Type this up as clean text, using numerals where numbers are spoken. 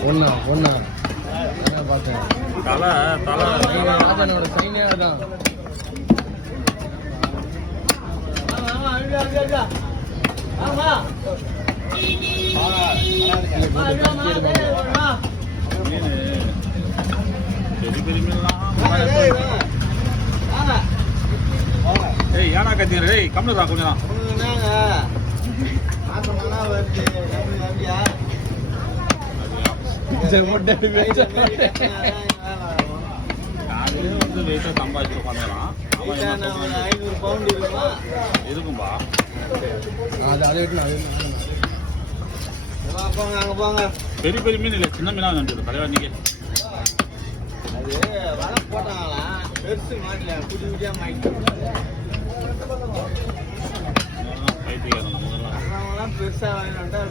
பொண்ணா பொண்ணா பார்த்தேன். தலை தலை ராஜனோட சைனே தான். பெரிய பெரிய மீன்லாம் ஏய் ஏனா கத்திரு ஏய் கம்முடா கொஞ்சம் காலையில வந்து வெயிட்டா சம்பாதிச்சு பண்ணலாம். 500 பவுண்ட் இருக்குமா இருக்கும்பா. போங்க அங்க போங்க. பெரிய பெரிய மீன் இல்லை, சின்ன மீனா நினைச்சது தலைவா நீங்க. அது வலை போட்டாங்களா பெருசு மாட்டல குடி குடியா மாட்டிட்டு பைத்தியம் பெருசா வாங்கிட்டு